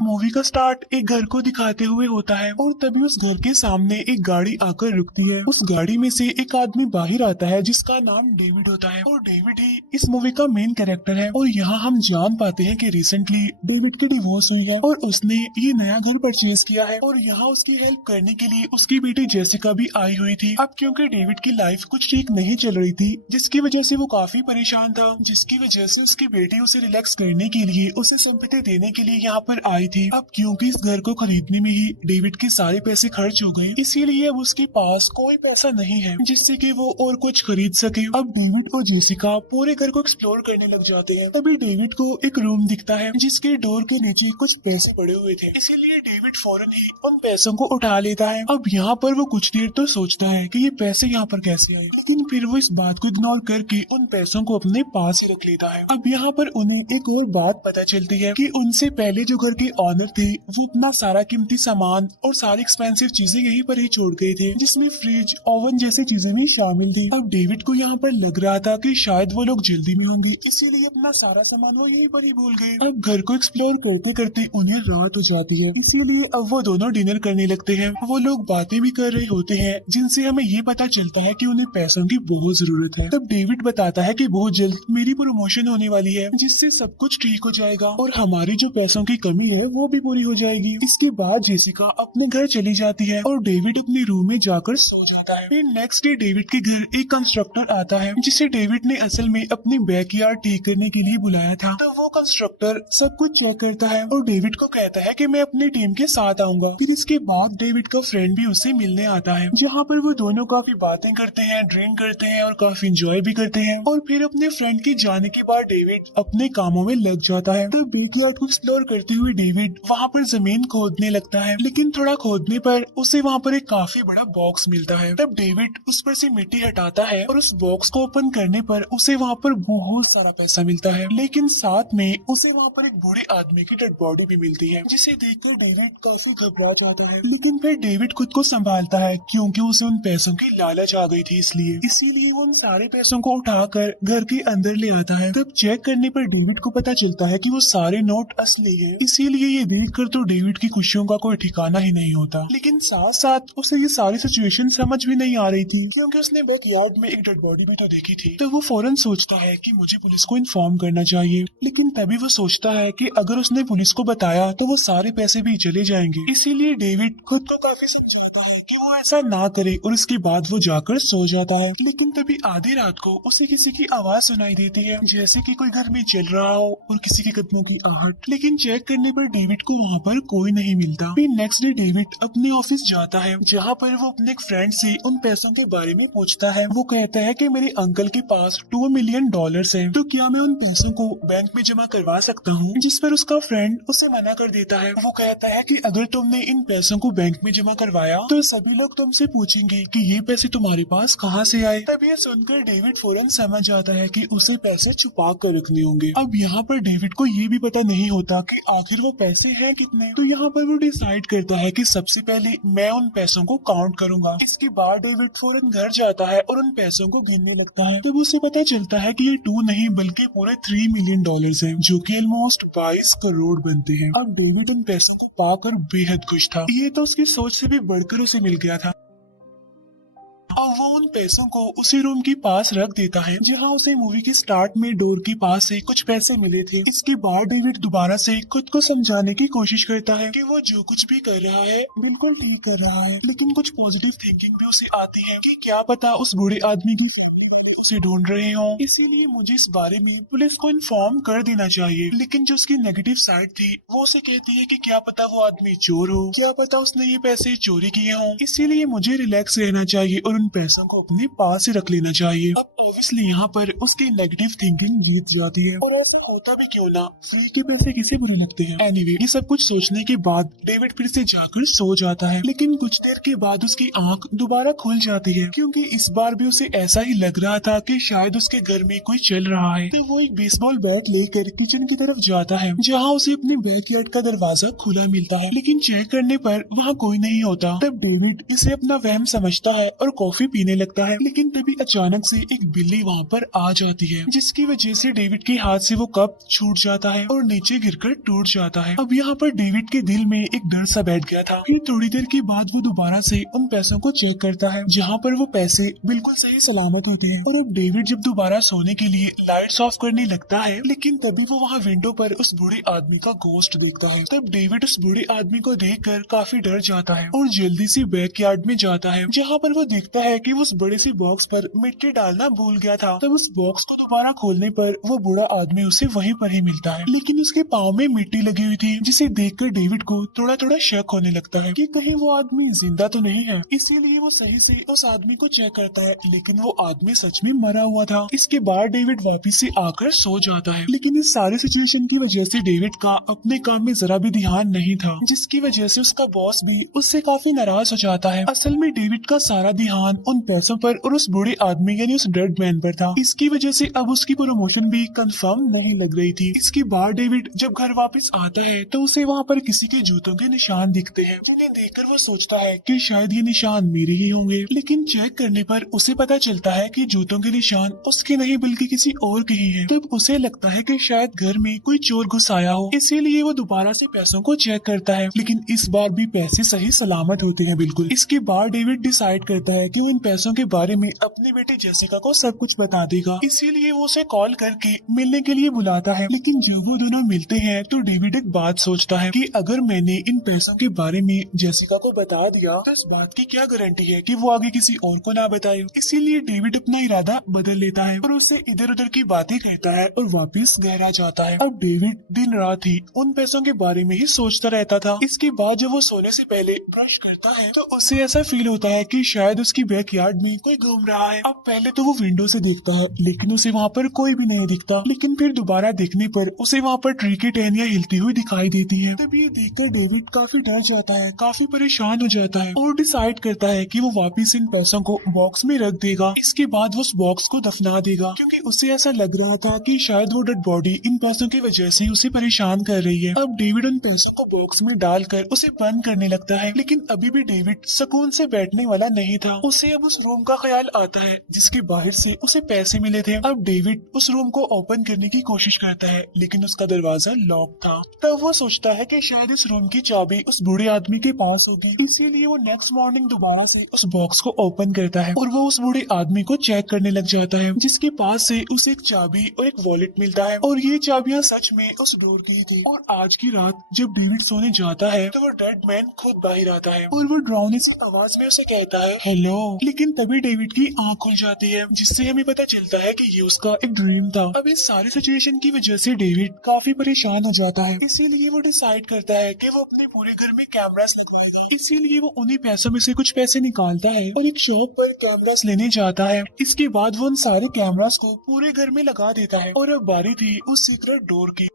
Movie का start एक घर को दिखाते हुए होता है और तभी उस घर के सामने एक गाड़ी आकर रुकती है। उस गाड़ी में से एक आदमी बाहर आता है जिसका नाम डेविड होता है और डेविड ही इस मूवी का मेन कैरेक्टर है। और यहाँ हम जान पाते हैं कि रिसेंटली डेविड की डिवोर्स हुई है और उसने ये नया घर परचेज किया है और यहाँ उसकी हेल्प करने के लिए उसकी बेटी जेसिका भी आई हुई थी। अब क्योंकि डेविड की लाइफ कुछ ठीक नहीं चल रही थी जिसकी वजह से वो काफी परेशान था, जिसकी वजह से उसकी बेटी उसे रिलैक्स करने के लिए, उसे सिंपैथी देने के लिए यहाँ पर आई थी। अब क्योंकि इस घर को खरीदने में ही डेविड के सारे पैसे खर्च हो गए, इसीलिए अब उसके पास कोई पैसा नहीं है जिससे कि वो और कुछ खरीद सके। अब डेविड और जेसिका पूरे घर को एक्सप्लोर करने लग जाते हैं। तभी डेविड को एक रूम दिखता है जिसके डोर के नीचे कुछ पैसे पड़े हुए थे, इसीलिए डेविड फौरन ही उन पैसों को उठा लेता है। अब यहाँ पर वो कुछ देर तो सोचता है कि ये पैसे यहाँ पर कैसे आए, लेकिन फिर वो इस बात को इग्नोर करके उन पैसों को अपने पास ही रख लेता है। अब यहाँ पर उन्हें एक और बात पता चलती है कि उनसे पहले जो घर के ऑनर थे वो अपना सारा कीमती सामान और सारी एक्सपेंसिव चीजें यहीं पर ही छोड़ गए थे, जिसमें फ्रिज, ओवन जैसी चीजें भी शामिल थी। अब डेविड को यहाँ पर लग रहा था कि शायद वो लोग जल्दी में होंगे, इसीलिए अपना सारा सामान वो यहीं पर ही भूल गए। अब घर को एक्सप्लोर करते करते उन्हें रात हो जाती है, इसीलिए अब वो दोनों डिनर करने लगते हैं। वो लोग बातें भी कर रहे होते हैं जिनसे हमें ये पता चलता है कि उन्हें पैसों की बहुत जरूरत है। तब डेविड बताता है कि बहुत जल्द मेरी प्रमोशन होने वाली है जिससे सब कुछ ठीक हो जाएगा और हमारी जो पैसों की कमी है वो भी पूरी हो जाएगी। इसके बाद जेसिका अपने घर चली जाती है और डेविड अपने रूम में जाकर सो जाता है। फिर नेक्स्ट डे डेविड के घर एक कंस्ट्रक्टर आता है जिसे डेविड ने असल में अपनी बैकयार्ड ठीक करने के लिए बुलाया था। तो वो कंस्ट्रक्टर सब कुछ चेक करता है और डेविड को कहता है कि मैं अपनी टीम के साथ आऊंगा। फिर इसके बाद डेविड का फ्रेंड भी उससे मिलने आता है, जहाँ पर वो दोनों काफी बातें करते हैं, ड्रिंक करते हैं और काफी इंजॉय भी करते हैं। और फिर अपने फ्रेंड के जाने के बाद डेविड अपने कामों में लग जाता है। तो बैकयार्ड को एक्सप्लोर करते हुए डेविड वहाँ पर जमीन खोदने लगता है, लेकिन थोड़ा खोदने पर उसे वहाँ पर एक काफी बड़ा बॉक्स मिलता है। तब डेविड उस पर से मिट्टी हटाता है और उस बॉक्स को ओपन करने पर उसे वहाँ पर बहुत सारा पैसा मिलता है, लेकिन साथ में उसे वहाँ पर एक बूढ़े आदमी की डेड बॉडी भी मिलती है, जिसे देखकर डेविड काफी घबरा जाता है। लेकिन फिर डेविड खुद को संभालता है क्योंकि उसे उन पैसों की लालच आ गई थी, इसीलिए वो उन सारे पैसों को उठाकर घर के अंदर ले आता है। तब चेक करने पर डेविड को पता चलता है कि वो सारे नोट असली है, इसीलिए ये देखकर तो डेविड की खुशियों का कोई ठिकाना ही नहीं होता। लेकिन साथ साथ उसे ये सारी सिचुएशन समझ भी नहीं आ रही थी क्योंकि उसने बैकयार्ड में एक डेड बॉडी भी तो देखी थी। तो वो फौरन सोचता है कि मुझे पुलिस को इन्फॉर्म करना चाहिए, लेकिन तभी वो सोचता है कि अगर उसने पुलिस को बताया तो वो सारे पैसे भी चले जाएंगे। इसीलिए डेविड खुद को काफी समझाता है कि वो ऐसा ना करे और उसके बाद वो जाकर सो जाता है। लेकिन तभी आधी रात को उसे किसी की आवाज सुनाई देती है, जैसे कि कोई घर में चल रहा हो और किसी के कदमों की आहट। लेकिन चेक करने पर डेविड को वहाँ पर कोई नहीं मिलता। फिर नेक्स्ट डे डेविड अपने ऑफिस जाता है, जहाँ पर वो अपने एक फ्रेंड से उन पैसों के बारे में पूछता है। वो कहता है कि मेरे अंकल के पास $2 मिलियन है, तो क्या मैं उन पैसों को बैंक में जमा करवा सकता हूँ? जिस पर उसका फ्रेंड उसे मना कर देता है। वो कहता है कि अगर तुमने इन पैसों को बैंक में जमा करवाया तो सभी लोग तुमसे पूछेंगे कि ये पैसे तुम्हारे पास कहाँ से आए। तब ये सुनकर डेविड फौरन समझ जाता है कि उसे पैसे छुपा कर रखने होंगे। अब यहाँ पर डेविड को ये भी पता नहीं होता कि आखिर वो पैसे हैं कितने। तो यहाँ पर वो डिसाइड करता है कि सबसे पहले मैं उन पैसों को काउंट करूंगा। इसके बाद डेविड फौरन घर जाता है और उन पैसों को गिनने लगता है। तब उसे पता चलता है कि ये 2 नहीं बल्कि पूरे $3 मिलियन हैं, जो कि ऑलमोस्ट 22 करोड़ बनते हैं। अब डेविड उन पैसों को पाकर बेहद खुश था। ये तो उसकी सोच से भी बढ़कर उसे मिल गया था। और वो उन पैसों को उसी रूम के पास रख देता है जहाँ उसे मूवी के स्टार्ट में डोर के पास से कुछ पैसे मिले थे। इसके बाद डेविड दोबारा से खुद को समझाने की कोशिश करता है कि वो जो कुछ भी कर रहा है बिल्कुल ठीक कर रहा है, लेकिन कुछ पॉजिटिव थिंकिंग भी उसे आती है कि क्या पता उस बूढ़े आदमी की उसे ढूंढ रहे हो, इसीलिए मुझे इस बारे में पुलिस को इन्फॉर्म कर देना चाहिए। लेकिन जो उसकी नेगेटिव साइड थी वो उसे कहती है कि क्या पता वो आदमी चोर हो, क्या पता उसने ये पैसे चोरी किए हों, इसीलिए मुझे रिलैक्स रहना चाहिए और उन पैसों को अपने पास ही रख लेना चाहिए। अब ऑब्वियसली यहाँ पर उसकी नेगेटिव थिंकिंग जीत जाती है और ऐसा होता भी क्यों ना, फ्री के पैसे किसे बुरे लगते हैं। एनीवे, ये सब कुछ सोचने के बाद डेविड फिर से जाकर सो जाता है, लेकिन कुछ देर के बाद उसकी आंख दोबारा खुल जाती है क्योंकि इस बार भी उसे ऐसा ही लग रहा रहा था कि शायद उसके घर में कोई चल रहा है, तो वो एक बेसबॉल बैट लेकर किचन की तरफ जाता है, जहाँ उसे अपने बैकयार्ड का दरवाजा खुला मिलता है। लेकिन चेक करने पर वहाँ कोई नहीं होता। तब डेविड इसे अपना वहम समझता है और कॉफी पीने लगता है। लेकिन तभी अचानक से एक बिल्ली वहाँ पर आ जाती है, जिसकी वजह से डेविड के हाथ से वो कप छूट जाता है और नीचे गिरकर टूट जाता है। अब यहाँ पर डेविड के दिल में एक डर सा बैठ गया था। फिर थोड़ी देर के बाद वो दोबारा से उन पैसों को चेक करता है, जहाँ पर वो पैसे बिल्कुल सही सलामत होते हैं। और अब डेविड जब दोबारा सोने के लिए लाइट्स ऑफ करने लगता है, लेकिन तभी वो वहाँ विंडो पर उस बूढ़े आदमी का गोश्ट देखता है। तब डेविड उस बूढ़े आदमी को देखकर काफी डर जाता है और जल्दी से बैकयार्ड में जाता है, जहाँ पर वो देखता है कि वो उस बड़े से बॉक्स पर मिट्टी डालना भूल गया था। तब उस बॉक्स को दोबारा खोलने पर वो बूढ़ा आदमी उसे वहीं पर ही मिलता है, लेकिन उसके पाँव में मिट्टी लगी हुई थी, जिसे देखकर डेविड को थोड़ा थोड़ा शक होने लगता है कि कहीं वो आदमी जिंदा तो नहीं है। इसीलिए वो सही से उस आदमी को चेक करता है, लेकिन वो आदमी सच में मरा हुआ था। इसके बाद डेविड वापिस से आकर सो जाता है। लेकिन इस सारे सिचुएशन की वजह से डेविड का अपने काम में जरा भी ध्यान नहीं था, जिसकी वजह से उसका बॉस भी उससे काफी नाराज हो जाता है। असल में डेविड का सारा ध्यान उन पैसों पर और उस बूढ़े आदमी यानी उस डेड मैन पर था। इसकी वजह से अब उसकी प्रमोशन भी कंफर्म नहीं लग रही थी। इसके बाद डेविड जब घर वापस आता है तो उसे वहाँ पर किसी के जूतों के निशान दिखते हैं, जिन्हें देखकर वो सोचता है कि शायद ये निशान मेरे ही होंगे। लेकिन चेक करने पर उसे पता चलता है कि जूतों के निशान उसके नहीं बल्कि किसी और के ही हैं। तब उसे लगता है कि शायद घर में कोई चोर घुस आया हो, इसीलिए वो दोबारा से पैसों को चेक करता है। लेकिन इस बार भी पैसे सही सलामत होते हैं बिल्कुल। इसके बाद डेविड डिसाइड करता है कि वो इन पैसों के बारे में अपनी बेटी जेसिका को सब कुछ बता देगा, इसीलिए वो उसे कॉल करके मिलने के लिए बुलाता है। लेकिन जब वो दोनों मिलते हैं तो डेविड एक बात सोचता है कि अगर मैंने इन पैसों के बारे में जेसिका को बता दिया तो इस बात की क्या गारंटी है कि वो आगे किसी और को ना बताए। इसीलिए डेविड अपना इरादा बदल लेता है और उससे इधर उधर की बातें करता है और वापस घर आ जाता है। अब डेविड दिन रात ही उन पैसों के बारे में ही सोचता रहता था। इसके बाद जब वो सोने से पहले ब्रश करता है तो उसे ऐसा फील होता है कि शायद उसकी बैकयार्ड में कोई घूम रहा है। अब पहले तो वो विंडो से देखता है, लेकिन उसे वहाँ पर कोई भी नहीं दिखता। लेकिन फिर दोबारा देखने पर उसे वहाँ पर ट्री की टहनियाँ हिलती हुई दिखाई देती है। तब ये देखकर डेविड काफी डर जाता है, काफी परेशान हो जाता है और डिसाइड करता है कि वो वापस इन पैसों को बॉक्स में रख देगा। इसके बाद वो उस बॉक्स को दफना देगा, क्योंकि उसे ऐसा लग रहा था कि शायद वो डेड बॉडी इन पैसों की वजह से उसे परेशान कर रही है। अब डेविड उन पैसों को बॉक्स में डालकर उसे बंद करने लगता है, लेकिन अभी भी डेविड सुकून से बैठने वाला नहीं था। उसे अब उस रूम का ख्याल आता है जिसके बाहर से उसे पैसे मिले थे। अब डेविड उस रूम को ओपन करने की कोशिश करता है, लेकिन उसका दरवाजा लॉक था। तब वो सोचता है कि शायद इस रूम की चाबी उस बूढ़े आदमी के पास होगी, इसीलिए वो नेक्स्ट मॉर्निंग दोबारा से उस बॉक्स को ओपन करता है और वो उस बूढ़े आदमी को चेक करने लग जाता है, जिसके पास से उसे एक चाबी और एक वॉलेट मिलता है और ये चाबियां सच में उस डोर की थी। और आज की रात जब डेविड सोने जाता है तो वो डेड मैन खुद बाहर आता है और वो डरावनी सी आवाज में उसे कहता है हेलो। लेकिन तभी डेविड की आंख खुल जाती है, जिससे हमें पता चलता है कि ये उसका एक ड्रीम था। अब इस सारी सिचुएशन की वजह से डेविड काफी परेशान हो जाता है, इसीलिए वो डिसाइड करता है कि वो अपने पूरे घर में कैमरास लगवाएगा। इसीलिए वो उन्हीं पैसों में से कुछ पैसे निकालता है और एक शॉप पर कैमरास लेने जाता है। इसके बाद वो उन सारे कैमरास को पूरे घर में लगा देता है और अब बारी थी उस सीक्रेट डोर की।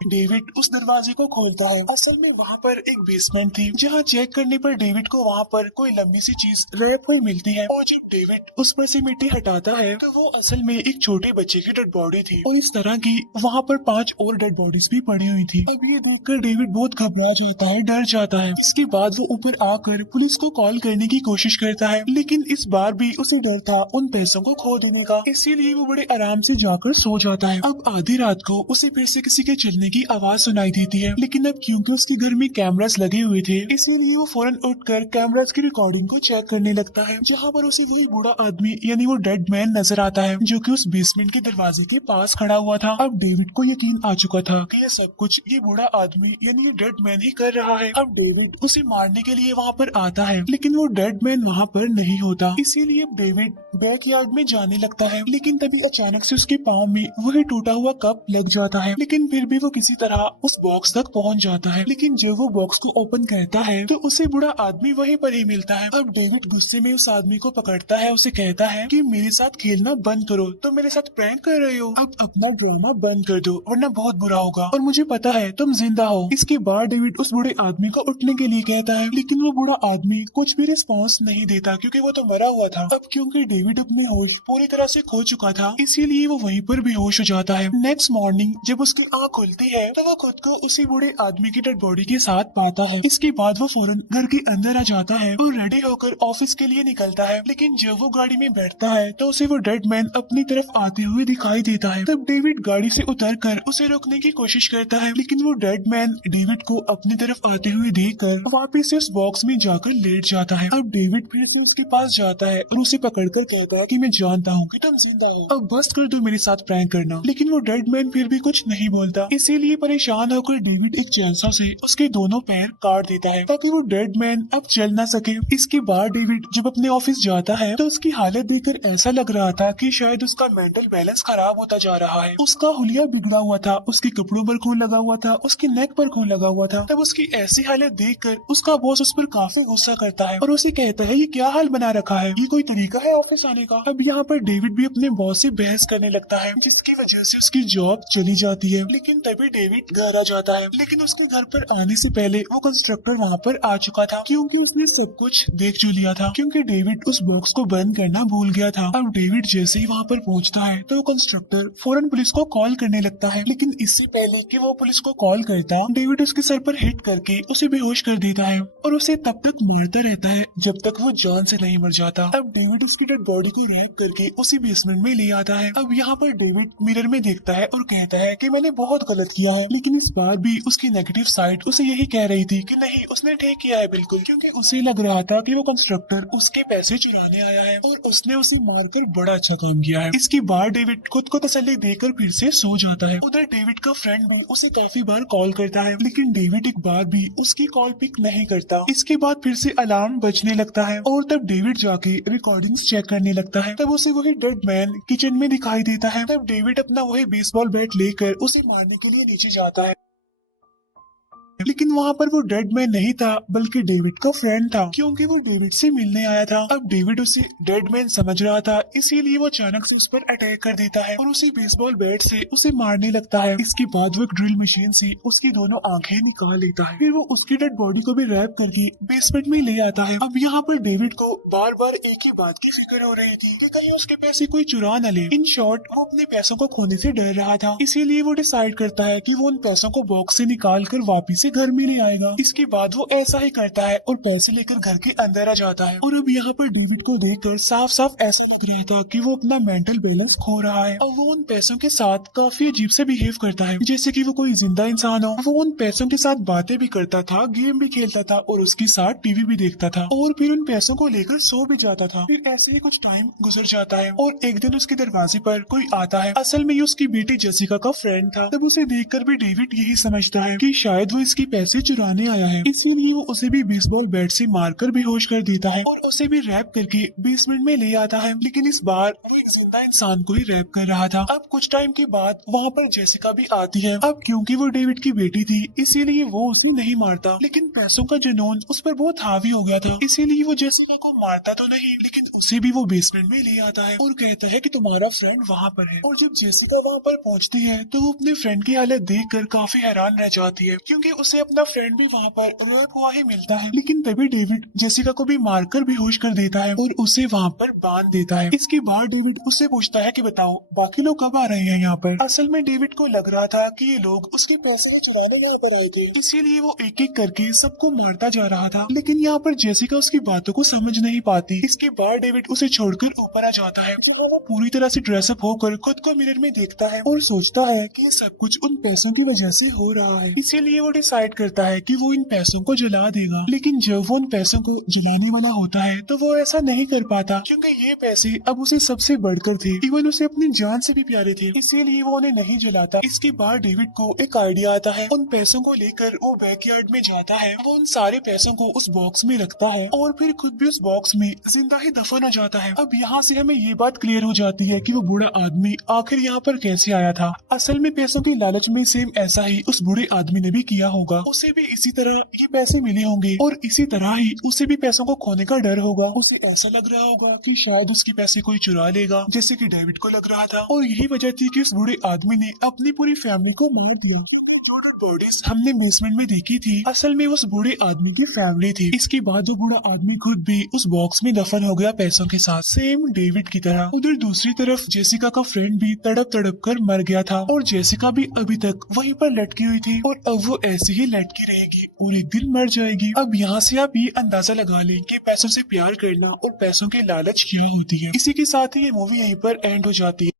डेविड उस दरवाजे को खोलता है। असल में वहाँ पर एक बेसमेंट थी, जहाँ चेक करने पर डेविड को वहाँ पर कोई लंबी सी चीज रैप हुई मिलती है और जब डेविड उस पर से मिट्टी हटाता है तो वो असल में एक छोटे बच्चे की डेड बॉडी थी और इस तरह की वहाँ पर 5 और डेड बॉडीज भी पड़ी हुई थी। अब ये देखकर डेविड बहुत घबरा जाता है, डर जाता है। इसके बाद वो ऊपर आकर पुलिस को कॉल करने की कोशिश करता है, लेकिन इस बार भी उसे डर था उन पैसों को खो देने का, इसीलिए वो बड़े आराम से जाकर सो जाता है। अब आधी रात को उसे फिर से किसी के चलने की आवाज सुनाई देती है, लेकिन अब क्योंकि उसके घर में कैमरास लगे हुए थे इसीलिए वो फौरन उठकर कैमरास की रिकॉर्डिंग को चेक करने लगता है, जहाँ पर उसे वही बूढ़ा आदमी यानी वो डेड मैन नजर आता है, जो कि उस बेसमेंट के दरवाजे के पास खड़ा हुआ था। अब डेविड को यकीन आ चुका था कि ये सब कुछ ये बूढ़ा आदमी यानी ये डेड मैन ही कर रहा है। अब डेविड उसे मारने के लिए वहाँ पर आता है, लेकिन वो डेड मैन वहाँ पर नहीं होता, इसीलिए डेविड बैकयार्ड में जाने लगता है। लेकिन तभी अचानक से उसके पाँव में वही टूटा हुआ कप लग जाता है, लेकिन फिर भी वो किसी तरह उस बॉक्स तक पहुंच जाता है, लेकिन जब वो बॉक्स को ओपन करता है तो उसे बुरा आदमी वहीं पर ही मिलता है। अब डेविड गुस्से में उस आदमी को पकड़ता है, उसे कहता है कि मेरे साथ खेलना बंद करो, तुम मेरे साथ प्रैंक कर रहे हो, अब अपना ड्रामा बंद कर दो वरना बहुत बुरा होगा और मुझे पता है तुम जिंदा हो। इसके बाद डेविड उस बूढ़े आदमी को उठने के लिए कहता है, लेकिन वो बूढ़ा आदमी कुछ भी रिस्पॉन्स नहीं देता क्योंकि वो तो मरा हुआ था। अब क्योंकि डेविड अपने होश पूरी तरह से खो चुका था, इसीलिए वो वहीं पर बेहोश हो जाता है। नेक्स्ट मॉर्निंग जब उसकी आँख खुलती है तो वो खुद को उसी बूढ़े आदमी की डेड बॉडी के साथ पाता है। इसके बाद वो फौरन घर के अंदर आ जाता है और रेडी होकर ऑफिस के लिए निकलता है, लेकिन जब वो गाड़ी में बैठता है तो उसे वो डेड मैन अपनी तरफ आते हुए दिखाई देता है। तब डेविड गाड़ी से उतरकर उसे रोकने की कोशिश करता है, लेकिन वो डेड मैन डेविड को अपनी तरफ आते हुए देखकर वापस से उस बॉक्स में जाकर लेट जाता है। अब डेविड फिर से उसके पास जाता है और उसे पकड़कर कहता है कि मैं जानता हूँ कि तुम जिंदा हो, अब बस कर दो मेरे साथ प्रैंक करना। लेकिन वो डेड मैन फिर भी कुछ नहीं बोलता, इसीलिए परेशान होकर डेविड एक चैनसॉ से उसके दोनों पैर काट देता है ताकि वो डेड मैन अब चल ना सके। इसके बाद डेविड जब अपने ऑफिस जाता है तो उसकी हालत देखकर ऐसा लग रहा था कि शायद उसका मेंटल बैलेंस खराब होता जा रहा है। उसका हुलिया बिगड़ा हुआ था, उसके कपड़ों पर खून लगा हुआ था, उसकी नेक पर खून लगा हुआ था। तब उसकी ऐसी हालत देखकर उसका बॉस उस पर काफी गुस्सा करता है और उसे कहता है ये क्या हाल बना रखा है, ये कोई तरीका है ऑफिस आने का। अब यहाँ पर डेविड भी अपने बॉस से बहस करने लगता है, जिसकी वजह से उसकी जॉब चली जाती है। लेकिन तभी डेविड घर आ जाता है, लेकिन उसके घर पर आने से पहले वो कंस्ट्रक्टर वहाँ पर आ चुका था क्योंकि उसने सब कुछ देख जो लिया था, क्योंकि डेविड उस बॉक्स को बंद करना भूल गया था। अब डेविड जैसे ही वहाँ पर पहुँचता है तो वो कंस्ट्रक्टर फौरन पुलिस को कॉल करने लगता है, लेकिन इससे पहले कि वो पुलिस को कॉल करता डेविड उसके सर पर हिट करके उसे बेहोश कर देता है और उसे तब तक मारता रहता है जब तक वो जान से नहीं मर जाता। अब डेविड उसकी डेड बॉडी को रैप करके उसी बेसमेंट में ले आता है। अब यहाँ पर डेविड मिरर में देखता है और कहता है कि मैंने बहुत गलत किया है, लेकिन इस बार भी उसकी नेगेटिव साइड उसे यही कह रही थी कि नहीं उसने ठीक किया है बिल्कुल, क्योंकि उसे लग रहा था कि वो कंस्ट्रक्टर उसके पैसे चुराने आया है और उसने उसे मारकर बड़ा अच्छा काम किया है। इसके बाद डेविड खुद को तसल्ली देकर फिर से सो जाता है। उधर डेविड का फ्रेंड भी उसे काफी बार कॉल करता है, लेकिन डेविड एक बार भी उसकी कॉल पिक नहीं करता। इसके बाद फिर से अलार्म बजने लगता है और तब डेविड जाके रिकॉर्डिंग्स चेक करने लगता है। तब उसे वही डेड मैन किचन में दिखाई देता है। तब डेविड अपना वही बेसबॉल बैट लेकर उसे मारने के लिए नीचे जाता है, लेकिन वहाँ पर वो डेड मैन नहीं था बल्कि डेविड का फ्रेंड था, क्योंकि वो डेविड से मिलने आया था। अब डेविड उसे डेड मैन समझ रहा था, इसीलिए वो अचानक से उस पर अटैक कर देता है और उसे बेसबॉल बैट से उसे मारने लगता है। इसके बाद वो एक ड्रिल मशीन से उसकी दोनों आंखें निकाल लेता है, फिर वो उसकी डेड बॉडी को भी रैप करके बेसमेंट में ले आता है। अब यहाँ पर डेविड को बार बार एक ही बात की फिक्र हो रही थी कि कहीं उसके पैसे कोई चुरा न ले। इन शॉर्ट वो अपने पैसों को खोने से डर रहा था, इसीलिए वो डिसाइड करता है कि वो उन पैसों को बॉक्स से निकाल कर वापिस घर में ले आएगा। इसके बाद वो ऐसा ही करता है और पैसे लेकर घर के अंदर आ जाता है। और अब यहाँ पर डेविड को देखकर साफ साफ ऐसा लग रहा था कि वो अपना मेंटल बैलेंस खो रहा है और वो उन पैसों के साथ काफी अजीब से बिहेव करता है, जैसे कि वो कोई जिंदा इंसान हो। वो उन पैसों के साथ बातें भी करता था, गेम भी खेलता था और उसके साथ टीवी भी देखता था और फिर उन पैसों को लेकर सो भी जाता था। फिर ऐसे ही कुछ टाइम गुजर जाता है और एक दिन उसके दरवाजे पर कोई आता है। असल में ये उसकी बेटी जेसिका का फ्रेंड था। तब उसे देखकर भी डेविड यही समझता है कि शायद वो इसके पैसे चुराने आया है, इसलिए वो उसे भी बेसबॉल बैट से मारकर बेहोश कर देता है और उसे भी रैप करके बेसमेंट में ले आता है। लेकिन इस बार वो एक जिंदा इंसान को ही रैप कर रहा था। अब कुछ टाइम के बाद वहाँ पर जेसिका भी आती है। अब क्योंकि वो डेविड की बेटी थी इसीलिए वो उसे नहीं मारता, लेकिन पैसों का जुनून उस पर बहुत हावी हो गया था, इसीलिए वो जेसिका को मारता तो नहीं लेकिन उसे भी वो बेसमेंट में ले आता है और कहता है कि तुम्हारा फ्रेंड वहाँ पर है। और जब जेसिका वहाँ पर पहुँचती है तो वो अपने फ्रेंड की हालत देखकर काफी हैरान रह जाती है, क्योंकि उसे अपना फ्रेंड भी वहाँ पर रैप हुआ ही मिलता है। लेकिन तभी डेविड जेसिका को भी मारकर बेहोश कर देता है और उसे वहाँ पर बांध देता है। इसके बाद डेविड उससे पूछता है कि बताओ बाकी लोग कब आ रहे हैं यहाँ पर। असल में डेविड को लग रहा था कि ये लोग उसके पैसे ही चुराने यहाँ पर आए थे, इसीलिए वो एक एक करके सबको मारता जा रहा था। लेकिन यहाँ पर जेसिका उसकी बातों को समझ नहीं पाती। इसके बाद डेविड उसे छोड़कर ऊपर आ जाता है, जहाँ वो पूरी तरह से ड्रेसअप होकर खुद को मिरर में देखता है और सोचता है कि ये सब कुछ उन पैसों की वजह से हो रहा है, इसीलिए वो डिसाइड डिसाइड करता है कि वो इन पैसों को जला देगा, लेकिन जब वो उन पैसों को जलाने वाला होता है तो वो ऐसा नहीं कर पाता, क्योंकि ये पैसे अब उसे सबसे बढ़कर थे, इवन उसे अपनी जान से भी प्यारे थे, इसीलिए वो उन्हें नहीं जलाता। इसके बाद डेविड को एक आइडिया आता है। उन पैसों को लेकर वो बैकयार्ड में जाता है, वो उन सारे पैसों को उस बॉक्स में रखता है और फिर खुद भी उस बॉक्स में जिंदा ही दफन हो जाता है। अब यहाँ से हमें ये बात क्लियर हो जाती है कि वो बूढ़ा आदमी आखिर यहाँ पर कैसे आया था। असल में पैसों की लालच में सेम ऐसा ही उस बूढ़े आदमी ने भी किया होगा, उसे भी इसी तरह ये पैसे मिले होंगे और इसी तरह ही उसे भी पैसों को खोने का डर होगा। उसे ऐसा लग रहा होगा कि शायद उसके पैसे कोई चुरा लेगा, जैसे कि डेविड को लग रहा था, और यही वजह थी कि उस बूढ़े आदमी ने अपनी पूरी फैमिली को मार दिया। बॉडीज हमने बेसमेंट में देखी थी, असल में उस बूढ़े आदमी की फैमिली थी। इसके बाद वो बूढ़ा आदमी खुद भी उस बॉक्स में दफन हो गया पैसों के साथ, सेम डेविड की तरह। उधर दूसरी तरफ जेसिका का फ्रेंड भी तड़प तड़प कर मर गया था और जेसिका भी अभी तक वहीं पर लटकी हुई थी और अब वो ऐसे ही लटकी रहेगी और एक दिन मर जाएगी। अब यहाँ से आप ये अंदाजा लगा लें कि पैसों से प्यार करना और पैसों की लालच क्या होती है। इसी के साथ ही ये मूवी यहीं पर एंड हो जाती है।